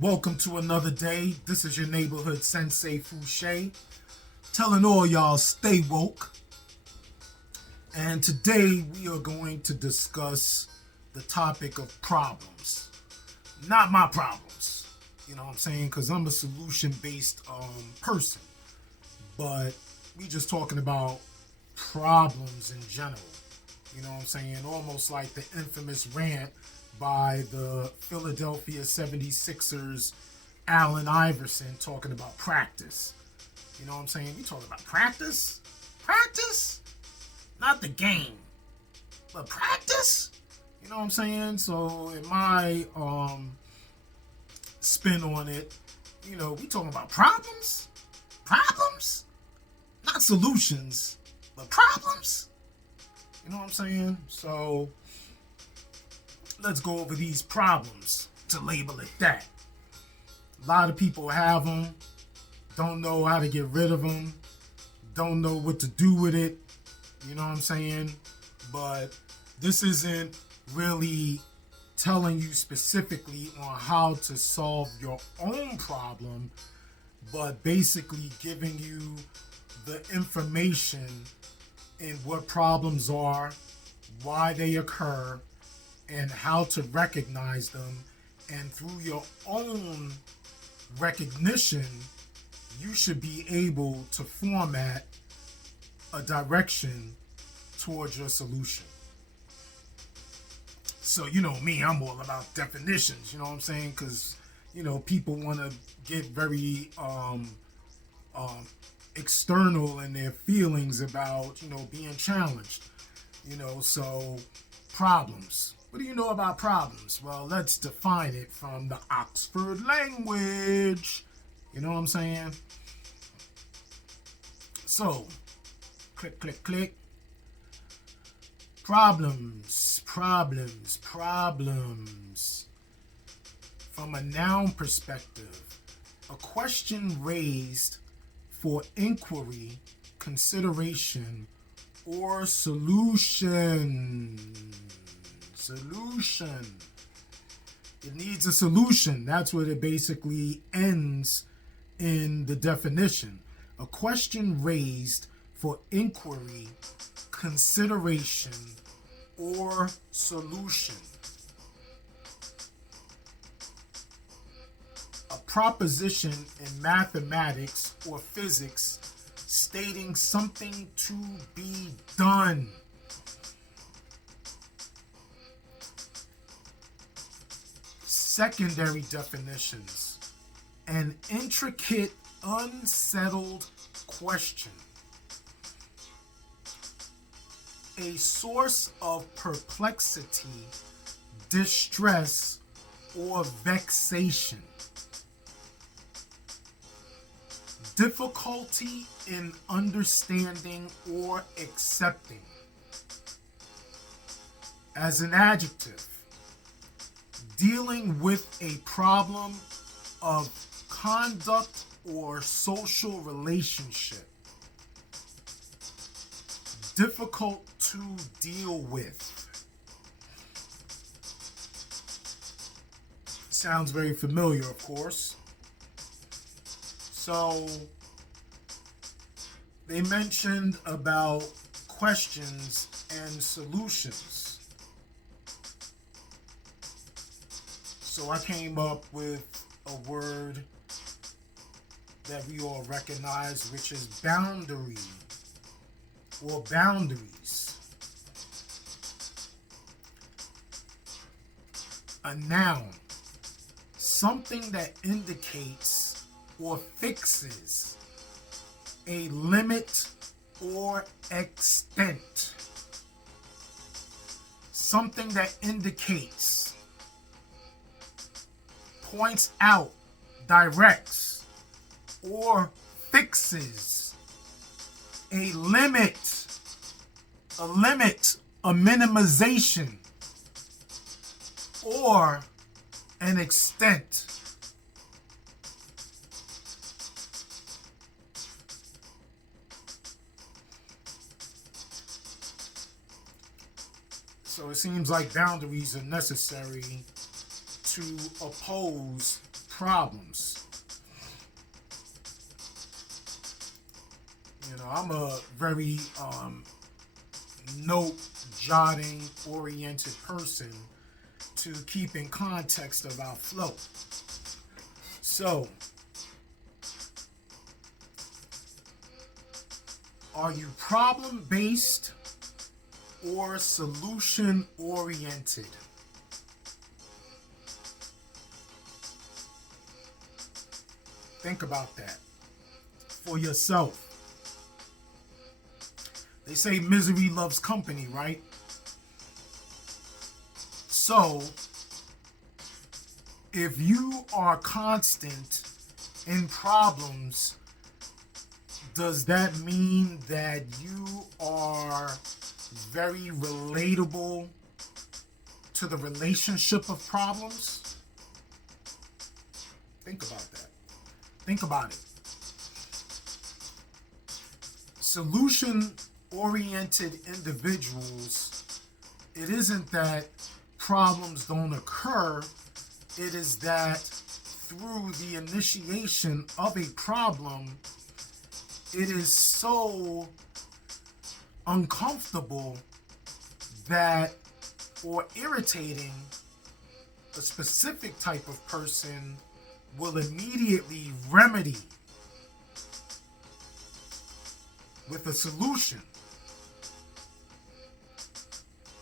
Welcome to another day. This is your neighborhood sensei Fouché, telling all y'all stay woke. And today we are going to discuss the topic of problems. Not my problems, you know what I'm saying? Because I'm a solution-based person. But we just talking about problems in general. You know what I'm saying? Almost like the infamous rant by the Philadelphia 76ers Allen Iverson talking about practice. You know what I'm saying? We talking about practice? Practice? Not the game, but practice? You know what I'm saying? So in my spin on it, we talking about problems? Problems? Not solutions, but problems? You know what I'm saying? So let's go over these problems, to label it that. A lot of people have them, don't know how to get rid of them, don't know what to do with it. You know what I'm saying? But this isn't really telling you specifically on how to solve your own problem, but basically giving you the information in what problems are, why they occur, and how to recognize them. And through your own recognition, you should be able to format a direction towards your solution. So, you know me, I'm all about definitions, you know what I'm saying? Because, people want to get very external in their feelings about, being challenged. So problems. What do you know about problems? Well, let's define it from the Oxford language. You know what I'm saying? So, click, click, click. Problems. From a noun perspective, a question raised for inquiry, consideration, or solution. It needs a solution. That's what it basically ends in the definition. A question raised for inquiry, consideration, or solution. A proposition in mathematics or physics stating something to be done. Secondary definitions. An intricate, unsettled question. A source of perplexity, distress, or vexation. Difficulty in understanding or accepting. As an adjective, dealing with a problem of conduct or social relationship. Difficult to deal with. Sounds very familiar, of course. So, they mentioned about questions and solutions. So I came up with a word that we all recognize, which is boundary or boundaries. A noun, something that indicates or fixes a limit or extent. Something that indicates, points out, directs, or fixes a limit, a minimization, or an extent. So it seems like boundaries are necessary to oppose problems. You know, I'm a very note jotting oriented person to keep in context of our flow. So, are you problem based or solution oriented? Think about that for yourself. They say misery loves company, right? So, if you are constant in problems, does that mean that you are very relatable to the relationship of problems? Think about that. Think about it. Solution-oriented individuals, it isn't that problems don't occur, it is that through the initiation of a problem, it is so uncomfortable that, or irritating, a specific type of person will immediately remedy with a solution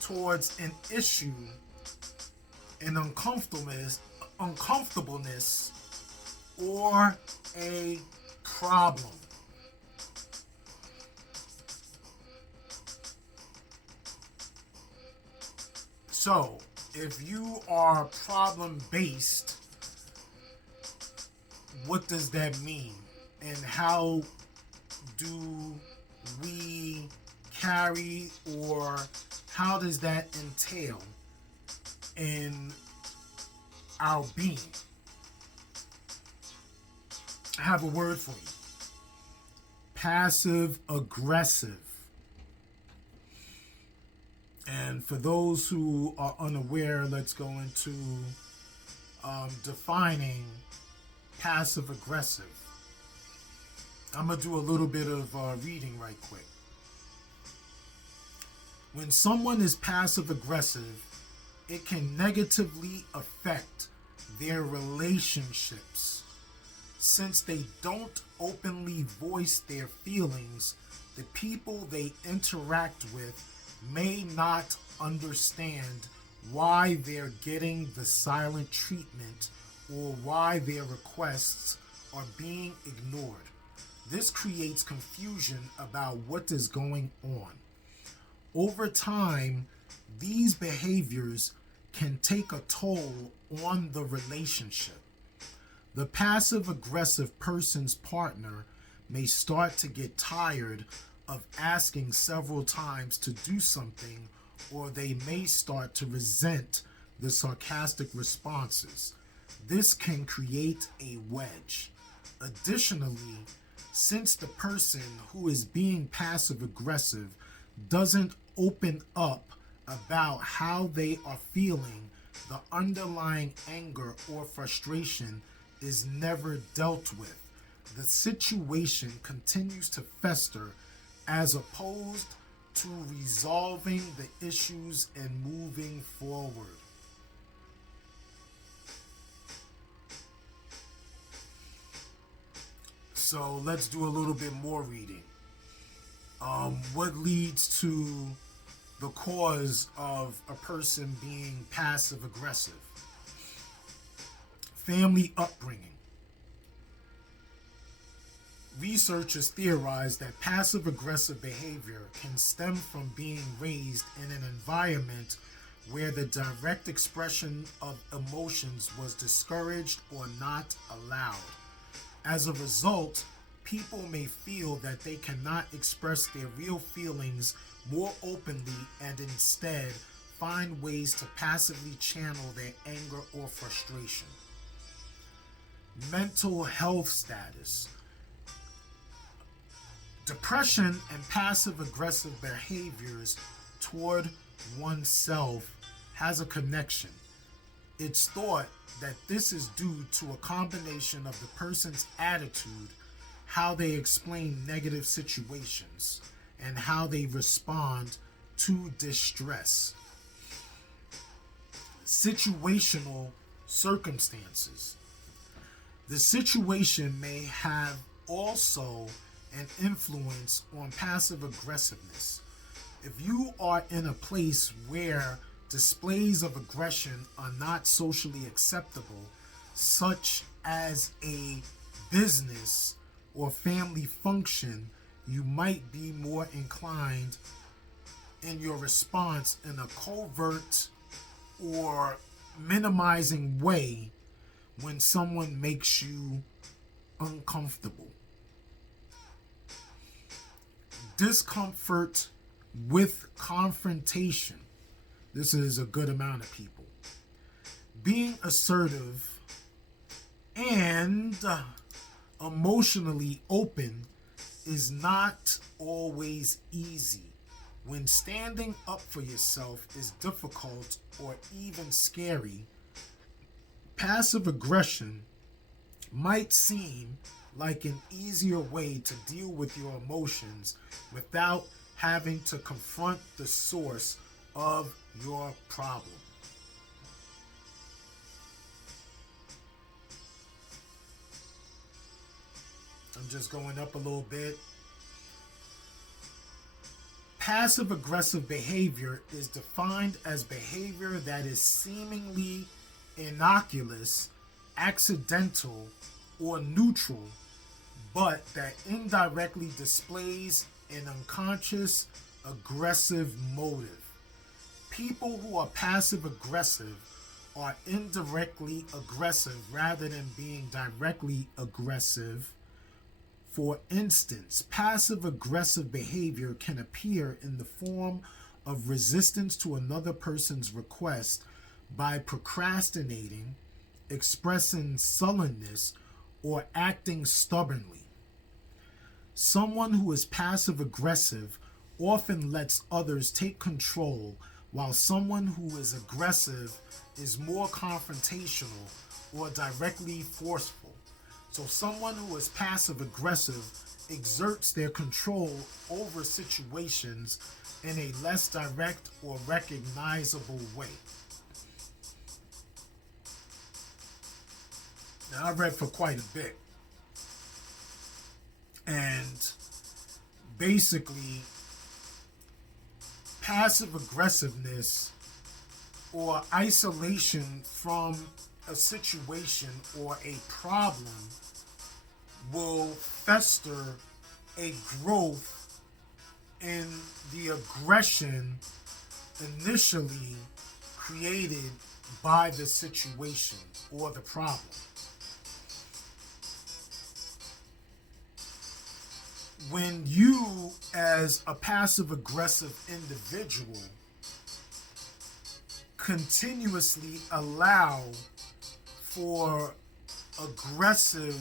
towards an issue, an uncomfortableness, or a problem. So, if you are problem-based, what does that mean? And how do we carry, or how does that entail in our being? I have a word for you. Passive aggressive. And for those who are unaware, let's go into defining passive aggressive. I'm going to do a little bit of reading right quick. When someone is passive aggressive, it can negatively affect their relationships. Since they don't openly voice their feelings, the people they interact with may not understand why they're getting the silent treatment or why their requests are being ignored. This creates confusion about what is going on. Over time, these behaviors can take a toll on the relationship. The passive-aggressive person's partner may start to get tired of asking several times to do something, or they may start to resent the sarcastic responses. This can create a wedge. Additionally, since the person who is being passive-aggressive doesn't open up about how they are feeling, the underlying anger or frustration is never dealt with. The situation continues to fester as opposed to resolving the issues and moving forward. So let's do a little bit more reading. What leads to the cause of a person being passive aggressive? Family upbringing. Researchers theorize that passive aggressive behavior can stem from being raised in an environment where the direct expression of emotions was discouraged or not allowed. As a result, people may feel that they cannot express their real feelings more openly and instead find ways to passively channel their anger or frustration. Mental health status. Depression and passive-aggressive behaviors toward oneself has a connection. It's thought that this is due to a combination of the person's attitude, how they explain negative situations, and how they respond to distress. Situational circumstances. The situation may have also an influence on passive aggressiveness. If you are in a place where displays of aggression are not socially acceptable, such as a business or family function, you might be more inclined in your response in a covert or minimizing way when someone makes you uncomfortable. Discomfort with confrontation. This is a good amount of people. Being assertive and emotionally open is not always easy. When standing up for yourself is difficult or even scary, passive aggression might seem like an easier way to deal with your emotions without having to confront the source of your problem. I'm just going up a little bit. Passive aggressive behavior is defined as behavior that is seemingly innocuous, accidental, or neutral, but that indirectly displays an unconscious aggressive motive. People who are passive aggressive are indirectly aggressive rather than being directly aggressive. For instance, passive aggressive behavior can appear in the form of resistance to another person's request by procrastinating, expressing sullenness, or acting stubbornly. Someone who is passive aggressive often lets others take control, while someone who is aggressive is more confrontational or directly forceful. So someone who is passive aggressive exerts their control over situations in a less direct or recognizable way. Now, I read for quite a bit. And basically, passive aggressiveness or isolation from a situation or a problem will fester a growth in the aggression initially created by the situation or the problem. When you, as a passive aggressive individual, continuously allow for aggressive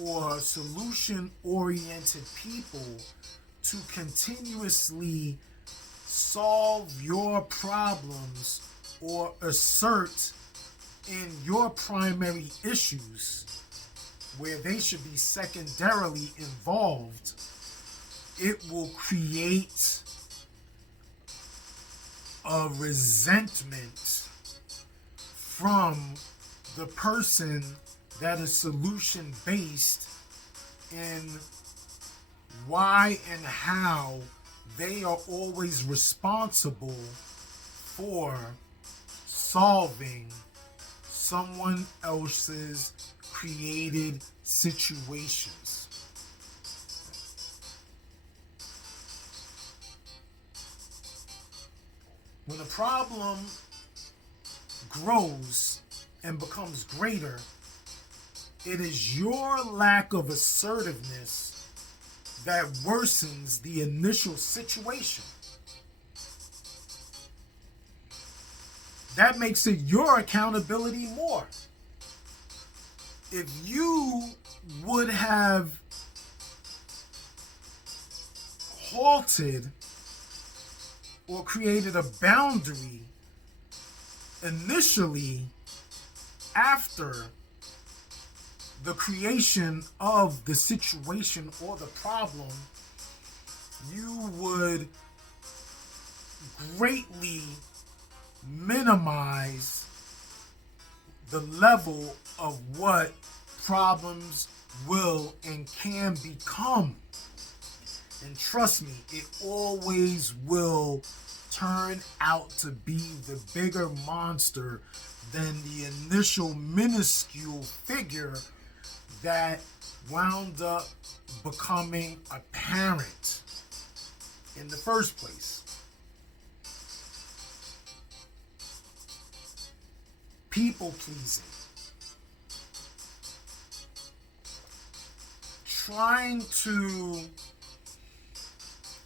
or solution-oriented people to continuously solve your problems or assert in your primary issues where they should be secondarily involved, it will create a resentment from the person that is solution based in why and how they are always responsible for solving someone else's created situations. When a problem grows and becomes greater, it is your lack of assertiveness that worsens the initial situation. That makes it your accountability more. If you would have halted or created a boundary initially after the creation of the situation or the problem, you would greatly minimize the level of what problems will and can become. And trust me, it always will turn out to be the bigger monster than the initial minuscule figure that wound up becoming apparent in the first place. People pleasing. Trying to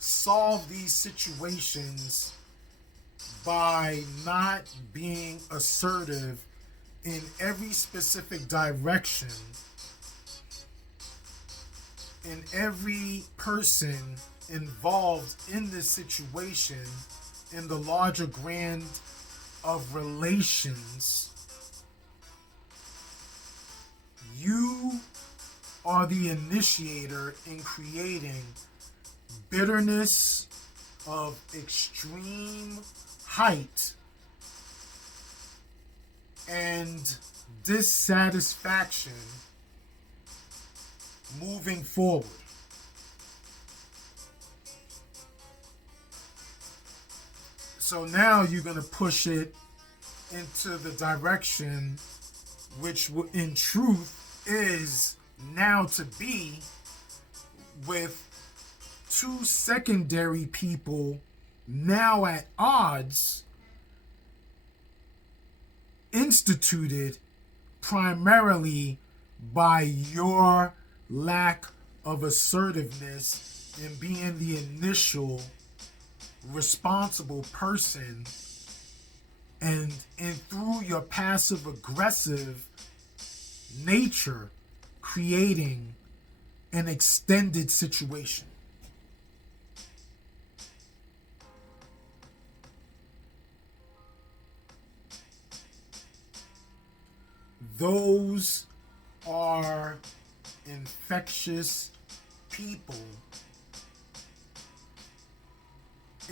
solve these situations by not being assertive in every specific direction, in every person involved in this situation, in the larger grand of relations. You are the initiator in creating bitterness of extreme height and dissatisfaction moving forward. So now you're going to push it into the direction which in truth is now to be, with two secondary people now at odds, instituted primarily by your lack of assertiveness in being the initial responsible person, and through your passive aggressive nature creating an extended situation. Those are infectious people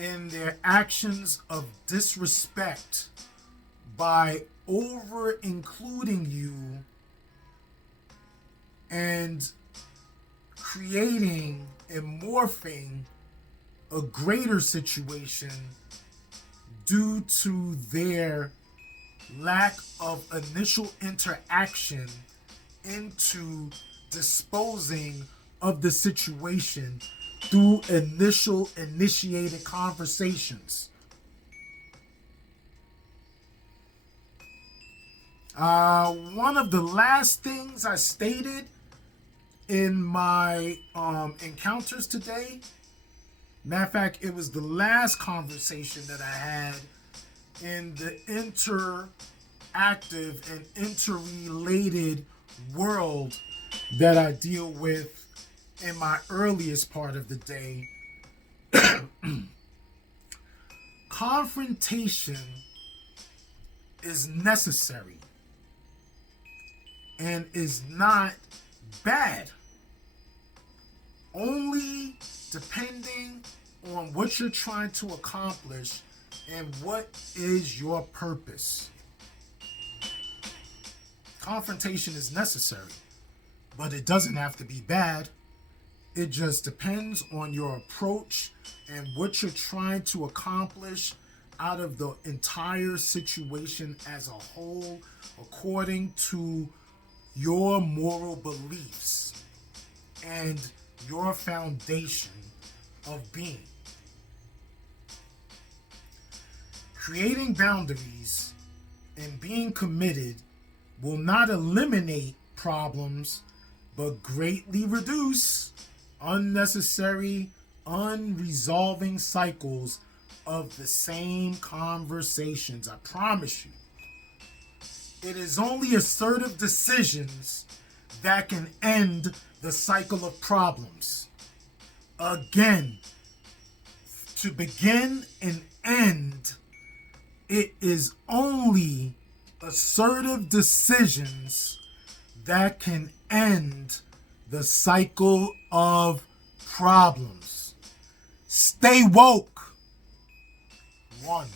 in their actions of disrespect by over including you and creating and morphing a greater situation due to their lack of initial interaction into disposing of the situation through initiated conversations. One of the last things I stated in my encounters today, matter of fact, it was the last conversation that I had in the interactive and interrelated world that I deal with in my earliest part of the day. Confrontation is necessary and is not bad, only depending on what you're trying to accomplish and what is your purpose. Confrontation is necessary, but it doesn't have to be bad. It just depends on your approach and what you're trying to accomplish out of the entire situation as a whole, according to your moral beliefs and your foundation of being. Creating boundaries and being committed will not eliminate problems, but greatly reduce unnecessary, unresolving cycles of the same conversations. I promise you. It is only assertive decisions that can end the cycle of problems. Again, to begin and end, it is only assertive decisions that can end the cycle of problems. Stay woke. 1.